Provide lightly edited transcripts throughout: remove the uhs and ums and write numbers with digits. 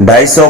250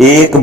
1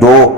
2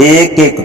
1